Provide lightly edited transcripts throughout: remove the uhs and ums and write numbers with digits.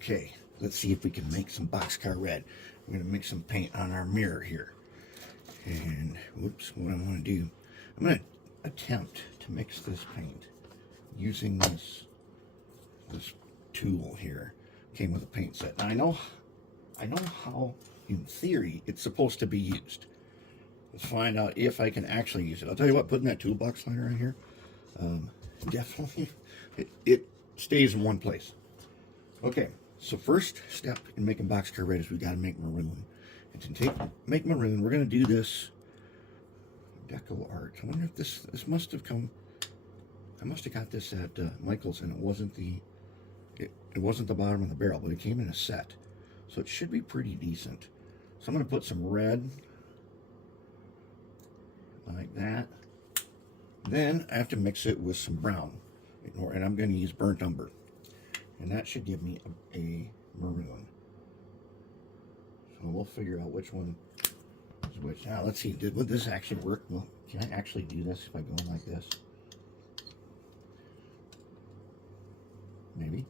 Okay, let's see if we can make some Boxcar Red. We're going to mix some paint on our mirror here. And, whoops, what I want to do, I'm going to attempt to mix this paint using this tool here. Came with a paint set. Now, I know how, in theory, it's supposed to be used. Let's find out if I can actually use it. I'll tell you what, putting that toolbox liner on here, definitely, it stays in one place. Okay, so first step in making Boxcar Red is we got to make maroon. And to make maroon, we're going to do this deco art. I wonder if this must have come. I must have got this at Michael's, and it wasn't the bottom of the barrel, but it came in a set, so it should be pretty decent. So I'm going to put some red like that. Then I have to mix it with some brown, and I'm going to use burnt umber, and that should give me a maroon. So we'll figure out which one is which. Now let's see, would this actually work? Well, can I actually do this if I go in like this? Maybe.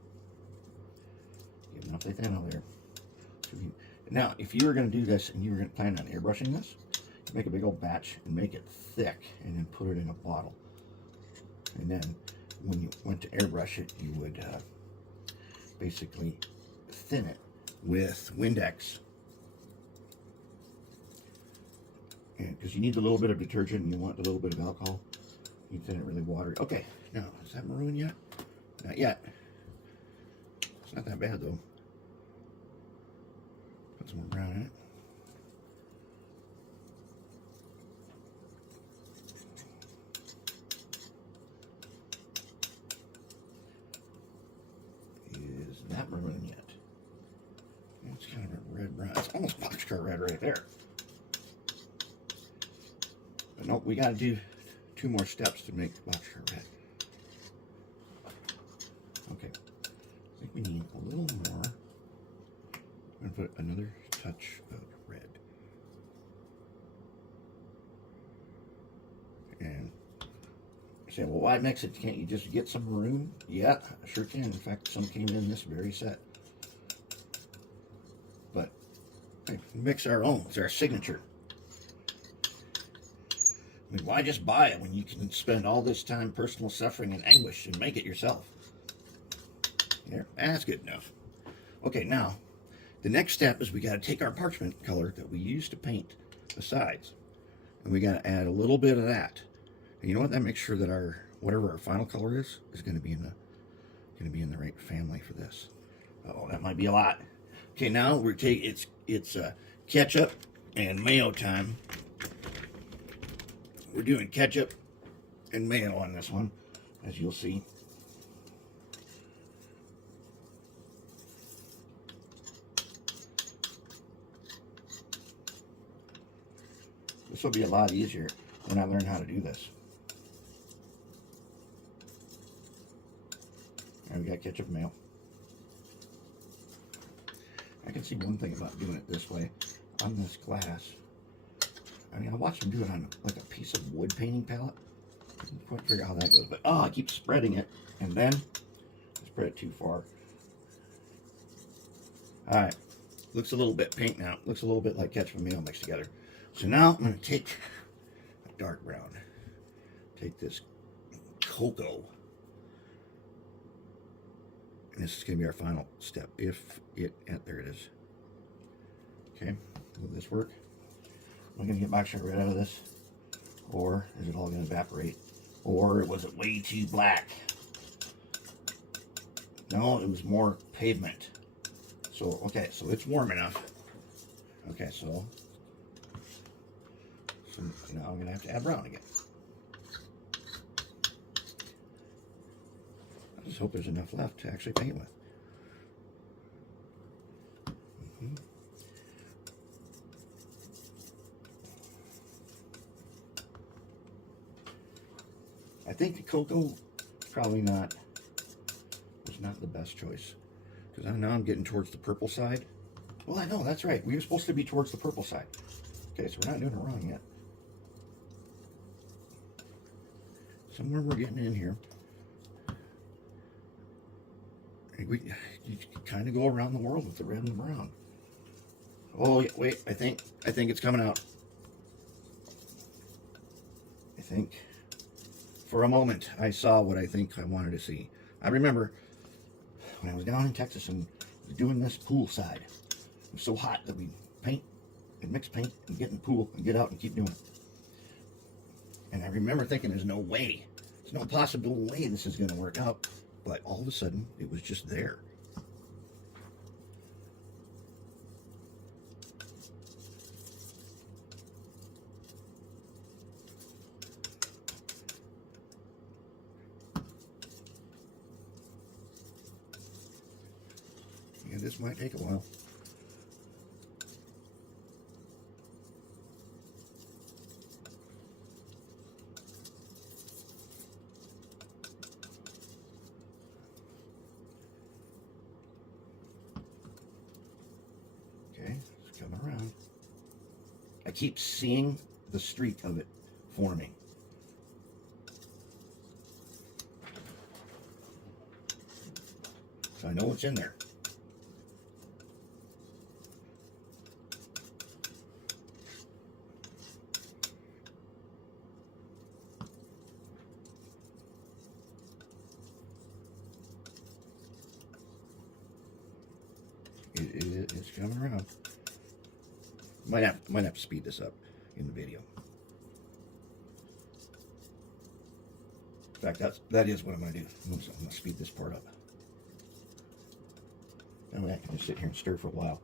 Get enough thin there. Now, if you were going to do this and you were going to plan on airbrushing this, make a big old batch and make it thick and then put it in a bottle. And then when you went to airbrush it, you would basically thin it with Windex. Because you need a little bit of detergent and you want a little bit of alcohol. You thin it really watery. Okay, now, is that maroon yet? Not yet. It's not that bad though. Put some more brown in it. Is that maroon yet? It's kind of a red brown. It's almost Boxcar Red right there. But nope, we got to do 2 more steps to make Boxcar Red. Okay, I think we need a little more. I'm going to put another touch of red. And you say, well, why mix it? Can't you just get some maroon? Yeah, I sure can. In fact, some came in this very set. But hey, mix our own. It's our signature. I mean, why just buy it when you can spend all this time, personal suffering, and anguish and make it yourself? There, that's good enough. Okay, now, the next step is we got to take our parchment color that we used to paint the sides, and we got to add a little bit of that. And you know what? That makes sure that our whatever our final color is going to be in the right family for this. Oh, that might be a lot. Okay, now we're taking it's ketchup and mayo time. We're doing ketchup and mayo on this one, as you'll see. This will be a lot easier when I learn how to do this. And we got ketchup and mayo. I can see one thing about doing it this way on this glass. I mean, I watched them do it on like a piece of wood painting palette. I can't quite figure out how that goes, but I keep spreading it, and then I spread it too far. All right, looks a little bit pink now. Looks a little bit like ketchup and mayo mixed together. So now I'm going to take a dark brown. Take this cocoa, and this is going to be our final step. There it is. Okay, will this work? Am I going to get Boxcar Red out of this? Or is it all going to evaporate? Or was it way too black? No, it was more pavement. So, okay, so it's warm enough. Okay, so now I'm going to have to add brown again. I just hope there's enough left to actually paint with. I think the cocoa probably was not the best choice, because now I'm getting towards the purple side. Well, I know, that's right. We were supposed to be towards the purple side. Okay, so we're not doing it wrong yet. Somewhere we're getting in here. You kind of go around the world with the red and the brown. Oh, wait, I think it's coming out. I think for a moment I saw what I think I wanted to see. I remember when I was down in Texas and doing this pool side. It was so hot that we'd paint and mix paint and get in the pool and get out and keep doing it. And I remember thinking, there's no way, there's no possible way this is going to work out. But all of a sudden, it was just there. Yeah, this might take a while. Okay, it's coming around. I keep seeing the streak of it forming. So I know what's in there. It's coming around. Might have to speed this up in the video. In fact, that is what I'm going to do. I'm going to speed this part up. That way I can just sit here and stir for a while.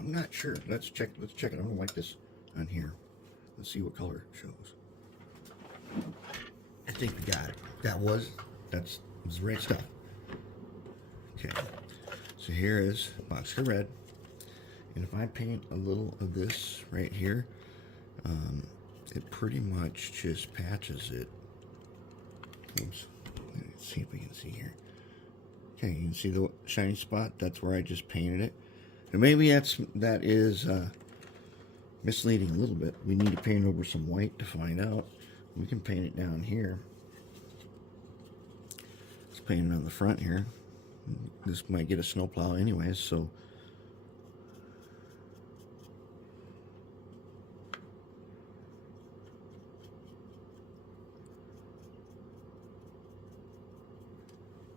I'm not sure. Let's check it. I'm gonna wipe this on here. Let's see what color it shows. I think we got it. That was the right stuff. Okay. So here is Boxcar Red. And if I paint a little of this right here, it pretty much just patches it. Oops. Let's see if we can see here. Okay, you can see the shiny spot. That's where I just painted it. And maybe that is misleading a little bit. We need to paint over some white to find out. We can paint it down here. Let's paint it on the front here. This might get a snowplow anyways, so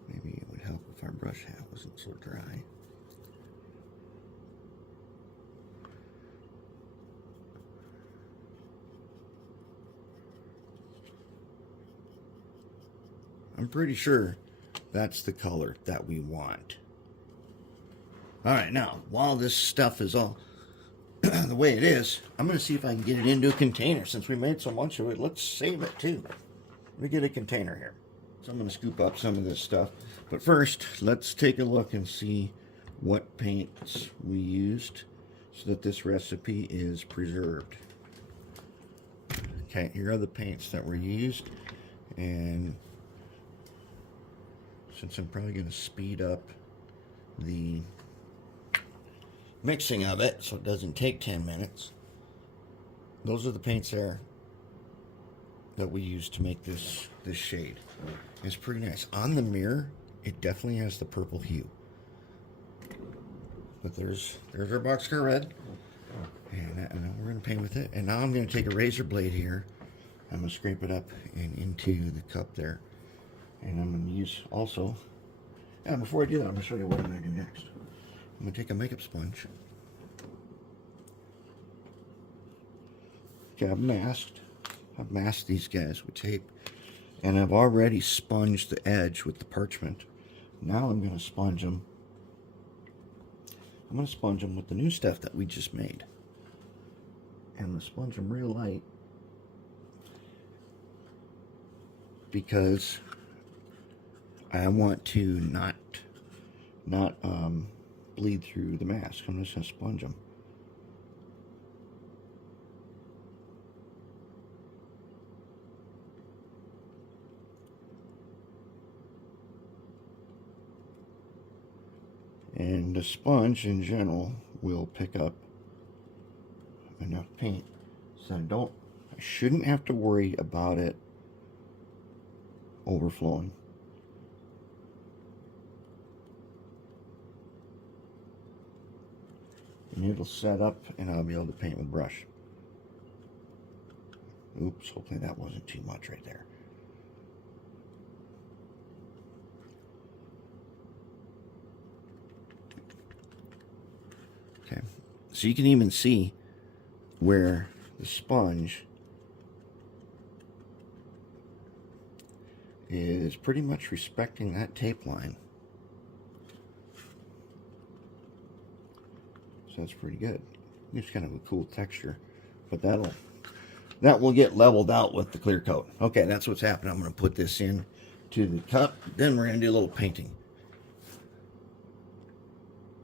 maybe it would help if our brush hat wasn't so dry. I'm pretty sure that's the color that we want. All right, now, while this stuff is all the way it is, I'm going to see if I can get it into a container. Since we made so much of it, let's save it too. Let me get a container here. So I'm going to scoop up some of this stuff. But first, let's take a look and see what paints we used so that this recipe is preserved. Okay, here are the paints that were used. And since I'm probably going to speed up the mixing of it so it doesn't take 10 minutes, those are the paints there that we used to make this shade. It's pretty nice. On the mirror, it definitely has the purple hue. But there's our Boxcar Red. And we're going to paint with it. And now I'm going to take a razor blade here. I'm going to scrape it up and into the cup there. And I'm going to use also, before I do that, I'm going to show you what I'm going to do next. I'm going to take a makeup sponge. Okay, I've masked these guys with tape. And I've already sponged the edge with the parchment. Now I'm going to sponge them. I'm going to sponge them with the new stuff that we just made. And I'm going to sponge them real light, because I want to not bleed through the mask. I'm just going to sponge them. And the sponge in general will pick up enough paint so I shouldn't have to worry about it overflowing. And it'll set up and I'll be able to paint with brush. Oops, hopefully that wasn't too much right there. Okay, so you can even see where the sponge is pretty much respecting that tape line. So that's pretty good. It's kind of a cool texture, but that will get leveled out with the clear coat. Okay, that's what's happening. I'm going to put this in to the cup. Then we're going to do a little painting.